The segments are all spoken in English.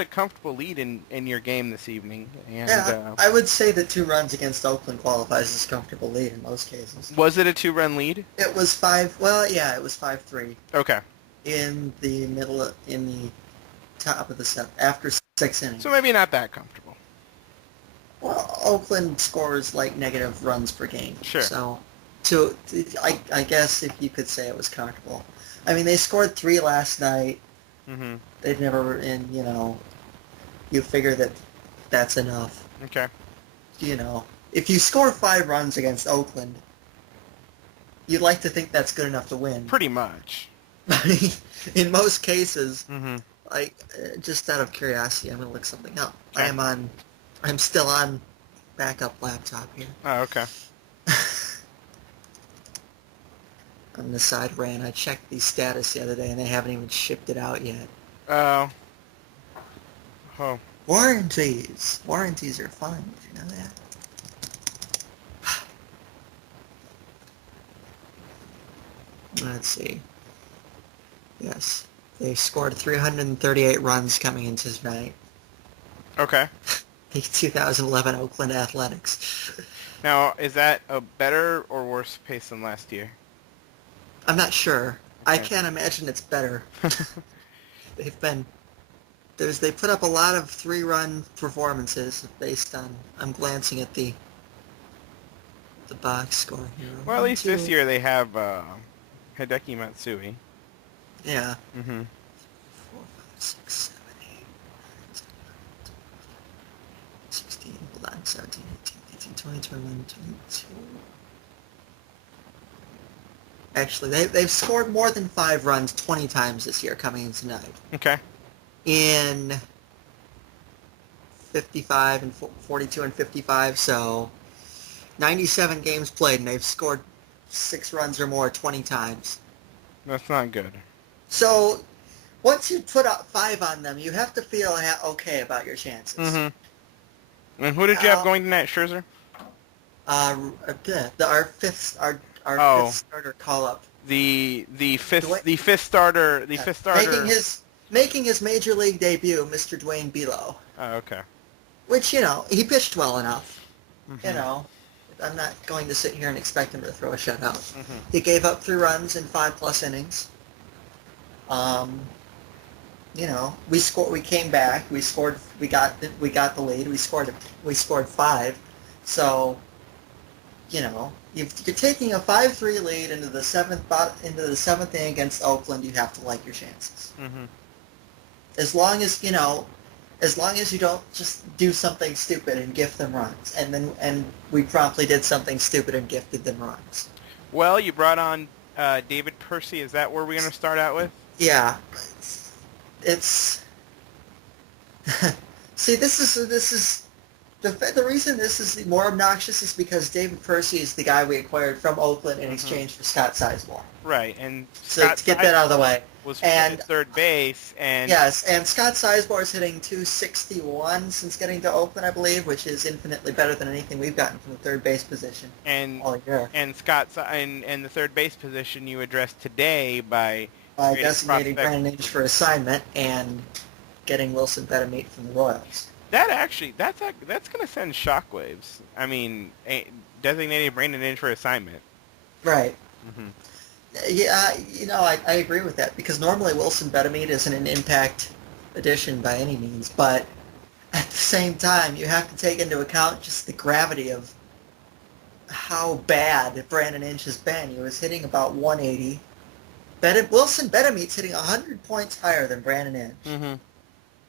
a comfortable lead in your game this evening. And Yeah, I would say that 2 runs against Oakland qualifies as a comfortable lead in most cases. was it a 2-run lead? It was 5. Well, yeah, it was 5-3 Okay. in the in the top of the 7th after 6 innings. So maybe not that comfortable. Well, Oakland scores like negative runs per game. Sure. So, I guess if you could say it was comfortable. I mean, they scored 3 last night. Mm-hmm. They've never, and you figure that that's enough. Okay. If you score 5 runs against Oakland, you'd like to think that's good enough to win. Pretty much. In most cases, Mm-hmm. just out of curiosity, I'm gonna look something up. Okay. I'm still on backup laptop here. Oh, okay. On the side rant, I checked the status the other day, and they haven't even shipped it out yet. Oh. Warranties are fun. Did you know that? Let's see. Yes, they scored 338 runs coming into tonight. Okay. The 2011 Oakland Athletics. Now, is that a better or worse pace than last year? I'm not sure. I Okay. can't imagine it's better. They put up a lot of 3-run performances based on. I'm glancing at the box score here. Well, at least this year they have Hideki Matsui. Yeah. Mm-hmm. 4, 5, 6, 7, 8, 16, 17, 18, 19, 20, 21, 22. Actually, they've scored more than 5 runs 20 times this year coming in tonight. Okay. In 55 and 42 and 55, so 97 games played, and they've scored 6 runs or more 20 times. That's not good. So once you put up 5 on them, you have to feel okay about your chances. Mm-hmm. And who did you have going tonight, Scherzer? Our fifth starter call up. The fifth starter. Making his major league debut, Mr. Dwayne Below. Oh, okay. Which, he pitched well enough. Mm-hmm. I'm not going to sit here and expect him to throw a shutout. Mm-hmm. He gave up 3 runs in 5+ innings. We came back. We scored. We got the lead. We scored 5. So, you're taking a 5-3 lead into the 7th inning against Oakland. You have to like your chances. Mm-hmm. As long as you don't just do something stupid and gift them runs, and we promptly did something stupid and gifted them runs. Well, you brought on David Percy. Is that where we're going to start out with? Yeah, it's. See, this is the reason this is more obnoxious is because David Percy is the guy we acquired from Oakland in exchange for Scott Sizemore. Right, and so to get that out of the way, was playing third base, and yes, and Scott Sizemore is hitting .261 since getting to Oakland, I believe, which is infinitely better than anything we've gotten from the third base position all year. And and the third base position you addressed today by designating Brandon Inge for assignment and getting Wilson Betamete from the Royals. That's going to send shockwaves. I mean, designating Brandon Inge for assignment. Right. Mm-hmm. Yeah, I agree with that because normally Wilson Betamete isn't an impact addition by any means, but at the same time, you have to take into account just the gravity of how bad Brandon Inge has been. He was hitting about 180. Wilson Betamete's hitting 100 points higher than Brandon Inge. Mm-hmm.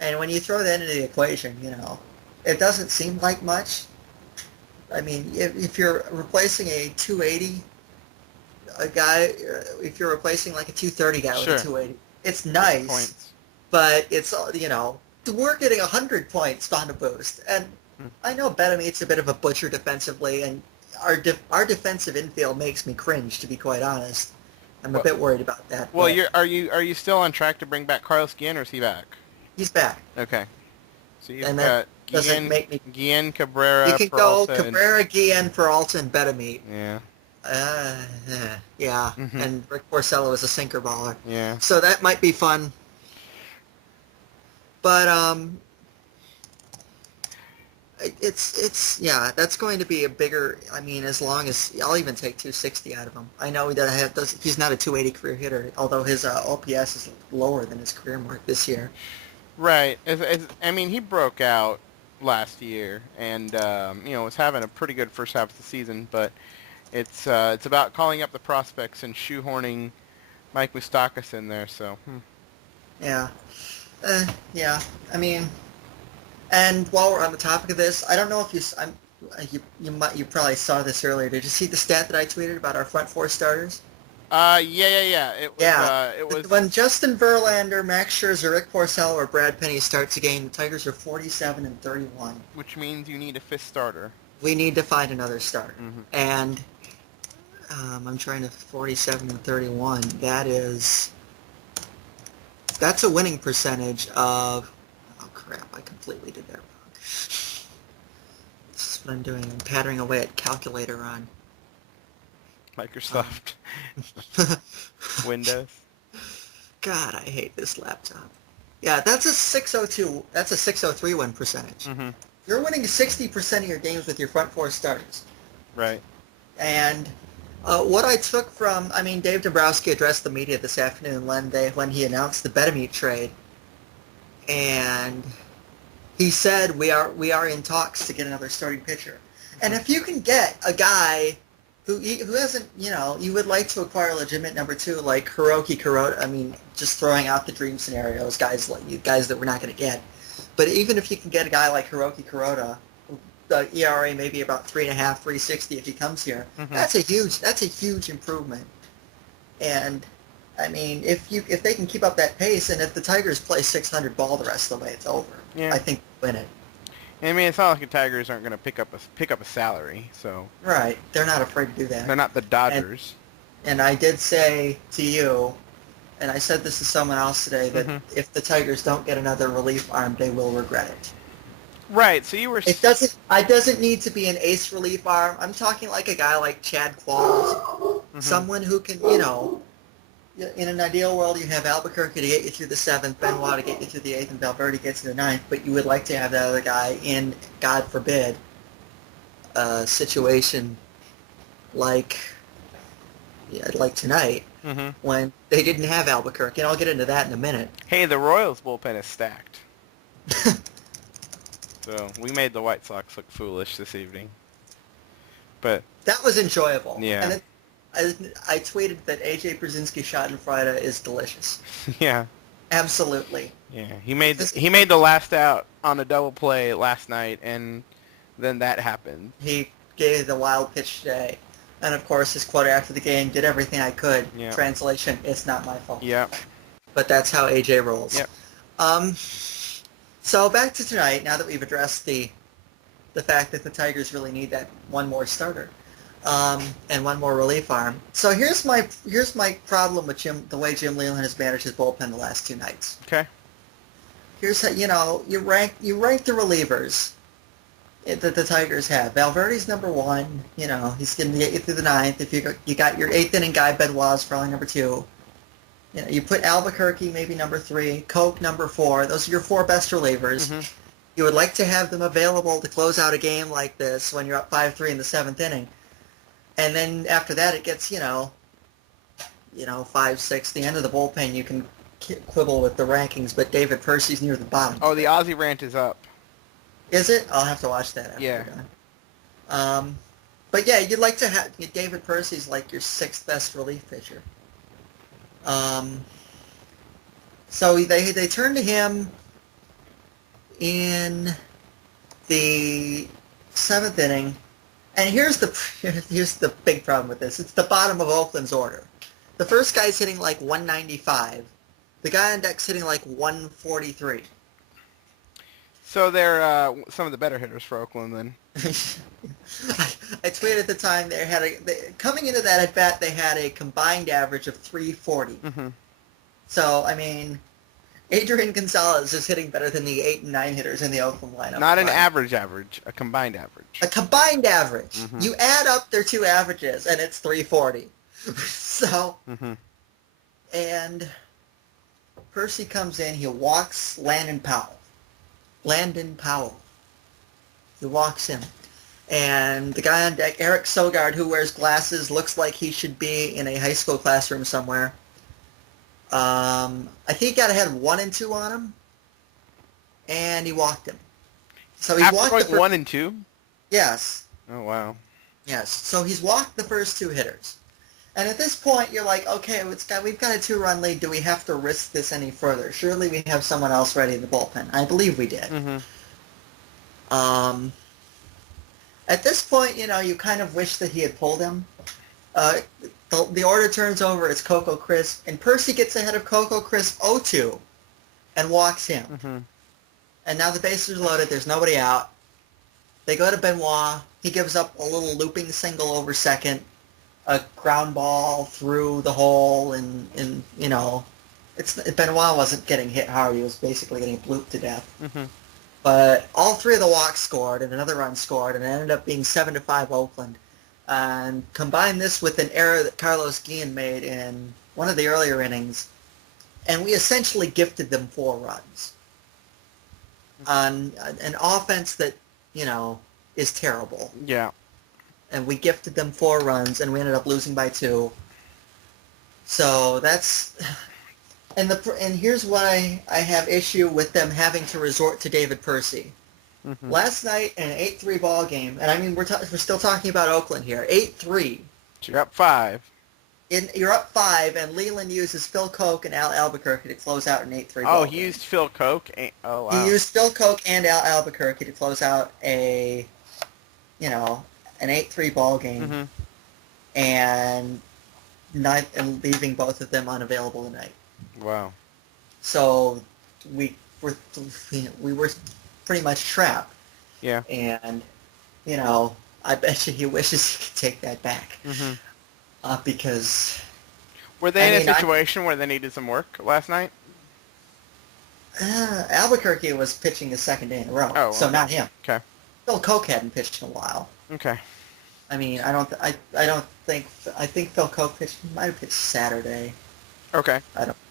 And when you throw that into the equation, it doesn't seem like much. I mean, if you're replacing a 280 guy, if you're replacing like a 230 guy with a 280, it's nice. But it's, we're getting 100 points on a boost. And I know Betamete's a bit of a butcher defensively, and our defensive infield makes me cringe, to be quite honest. I'm a bit worried about that. Well, are you still on track to bring back Carlos Guillen, or is he back? He's back. Okay. So you've and got Guillen, Cabrera, You can go Cabrera, Guillen, Peralta, and Betamete. Yeah. Yeah. Mm-hmm. And Rick Porcello is a sinker baller. Yeah. So that might be fun. But it's yeah, that's going to be a bigger. I mean, as long as I'll even take 260 out of him. I know that he's not a 280 career hitter, although his OPS is lower than his career mark this year. Right. I mean, he broke out last year and was having a pretty good first half of the season, but it's about calling up the prospects and shoehorning Mike Moustakas in there. So Yeah, yeah. I mean, and while we're on the topic of this, I don't know if you probably saw this earlier. Did you see the stat that I tweeted about our front four starters? Yeah. It was When Justin Verlander, Max Scherzer, Rick Porcello, or Brad Penny starts a game, the Tigers are 47-31. which means you need a fifth starter. We need to find another starter. Mm-hmm. And I'm trying to 47-31. That's a winning percentage of. Oh crap! I completely did that wrong. This is what I'm doing. I'm pattering away at calculator on Microsoft Windows. God, I hate this laptop. Yeah, that's a 602. That's a 603 win percentage. Mm-hmm. You're winning 60% of your games with your front four starters. Right. And what I took from, I mean, Dave Dombrowski addressed the media this afternoon when he announced the Betemit trade, and he said we are in talks to get another starting pitcher. And if you can get a guy who hasn't, you would like to acquire a legitimate number two like Hiroki Kuroda. I mean, just throwing out the dream scenarios, guys that we're not going to get. But even if you can get a guy like Hiroki Kuroda, the ERA maybe about 3.5, 360 if he comes here. Mm-hmm. That's a huge improvement. And I mean, if they can keep up that pace, and if the Tigers play 600 ball the rest of the way, it's over. Yeah. I think they'll win it. I mean, it's not like the Tigers aren't going to pick up a salary, so Right, they're not afraid to do that. they're not the Dodgers. And I did say to you, and I said this to someone else today, that if the Tigers don't get another relief arm, they will regret it. Right. So you were. It doesn't need to be an ace relief arm. I'm talking like a guy like Chad Qualls, someone who can, in an ideal world, you have Albuquerque to get you through the seventh, Benoit to get you through the eighth, and Valverde gets you the ninth. But you would like to have that other guy in, God forbid, a situation like tonight when they didn't have Albuquerque. And I'll get into that in a minute. Hey, the Royals bullpen is stacked. So we made the White Sox look foolish this evening. But that was enjoyable. Yeah. And I tweeted that AJ Brzezinski's shot in Florida is delicious. Yeah. Absolutely. Yeah. He made the last out on a double play last night, and then that happened. He gave the wild pitch today. And of course his quote after the game, did everything I could. Yeah. Translation, it's not my fault. Yeah. But that's how AJ rolls. Yep. So back to tonight, now that we've addressed the fact that the Tigers really need that one more starter. And one more relief arm. So here's my problem with the way Jim Leyland has managed his bullpen the last two nights. Okay. Here's how you rank the relievers that the Tigers have. Valverde's number one. He's going to get you through the ninth. If you got your eighth inning guy, Benoit's probably number two. You put Albuquerque maybe number three, Coke number four. Those are your four best relievers. Mm-hmm. You would like to have them available to close out a game like this when you're up 5-3 in the seventh inning. And then after that, it gets, 5-6. The end of the bullpen, you can quibble with the rankings, but David Percy's near the bottom. Oh, the Aussie rant is up. Is it? I'll have to watch that after we're done. But yeah, you'd like to have David Percy's like your sixth best relief pitcher. So they turn to him in the seventh inning. And here's the big problem with this. It's the bottom of Oakland's order. The first guy's hitting like 195. The guy on deck's hitting like 143. So they're some of the better hitters for Oakland then. I tweeted at the time coming into that at bat they had a combined average of 340. Mm-hmm. So I mean, Adrian Gonzalez is hitting better than the 8 and 9 hitters in the Oakland lineup. Not an average, a combined average. A combined average. Mm-hmm. You add up their two averages, and it's 340. So, and Percy comes in, he walks Landon Powell. He walks him. And the guy on deck, Eric Sogard, who wears glasses, looks like he should be in a high school classroom somewhere. I think he got ahead 1-2 on him, and he walked him. So he After walked going the 1-2? Yes. Oh, wow. Yes. So he's walked the first 2 hitters. And at this point, you're like, okay, we've got a 2-run lead. Do we have to risk this any further? Surely we have someone else ready in the bullpen. I believe we did. Mm-hmm. At this point, you kind of wish that he had pulled him. The order turns over. It's Coco Crisp. And Percy gets ahead of Coco Crisp 0-2 and walks him. Mm-hmm. And now the bases are loaded. There's nobody out. They go to Benoit. He gives up a little looping single over second. A ground ball through the hole. And Benoit wasn't getting hit hard. He was basically getting blooped to death. Mm-hmm. But all 3 of the walks scored, and another run scored, and it ended up being 7-5 Oakland. And combine this with an error that Carlos Guillen made in one of the earlier innings, and we essentially gifted them 4 runs on an offense that, is terrible. Yeah. And we gifted them 4 runs, and we ended up losing by 2. So that's... And here's why I have issue with them having to resort to David Percy. Mm-hmm. Last night in an 8-3 ball game, and I mean we're still talking about Oakland here. 8-3. You're up 5. You're up 5, and Leyland uses Phil Koch and Al Albuquerque to close out an 8-3 ball game. He used Phil Koch? Oh, wow. He used Phil Koch and Al Albuquerque to close out an 8-3 ball game, mm-hmm. and leaving both of them unavailable tonight. Wow. So we were pretty much trapped. Yeah. And I bet you he wishes he could take that back. Mm-hmm. Because were they in a situation where they needed some work last night? Albuquerque was pitching his 2nd day in a row, so not him. Okay. Phil Koch hadn't pitched in a while. Okay. I mean, I think Phil Koch might have pitched Saturday. Okay.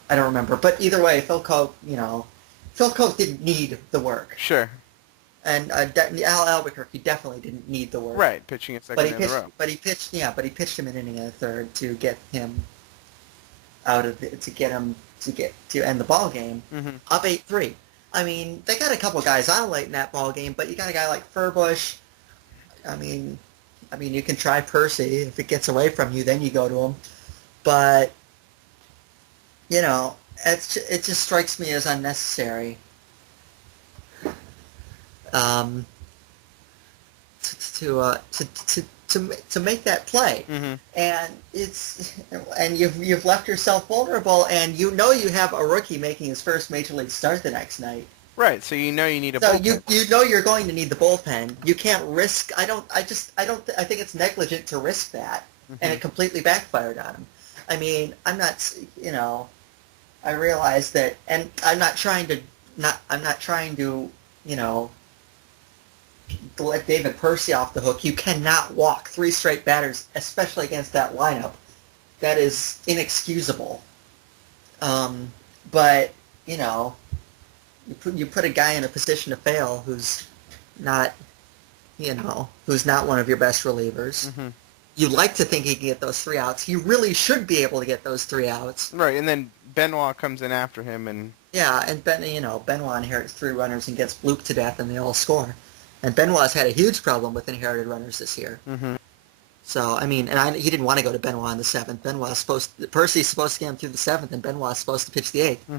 I don't remember, but either way, Phil Koch didn't need the work. Sure. And Al Albuquerque definitely didn't need the work. Right, pitching a 2nd in a row. But he pitched an inning and a third to get him to end the ball game, mm-hmm. up 8-3. I mean, they got a couple guys on late in that ball game, but you got a guy like Furbush. I mean, you can try Percy. If it gets away from you, then you go to him. But it just strikes me as unnecessary. To make that play, mm-hmm. and you've left yourself vulnerable, and you have a rookie making his first major league start the next night. Right, so you need a bullpen. So you're going to need the bullpen. You can't risk. I think it's negligent to risk that, mm-hmm. and it completely backfired on him. I mean, I'm not. I realize that, and I'm not trying to let David Percy off the hook. You cannot walk 3 straight batters, especially against that lineup. That is inexcusable. But you put a guy in a position to fail who's not one of your best relievers. Mm-hmm. You like to think he can get those 3 outs. He really should be able to get those 3 outs. Right, and then Benoit comes in after him, and Benoit inherits 3 runners and gets blooped to death, and they all score. And Benoit's had a huge problem with inherited runners this year. Mm-hmm. So he didn't want to go to Benoit in the 7th. Percy's supposed to get him through the 7th, and Benoit's supposed to pitch the 8th. Mm-hmm.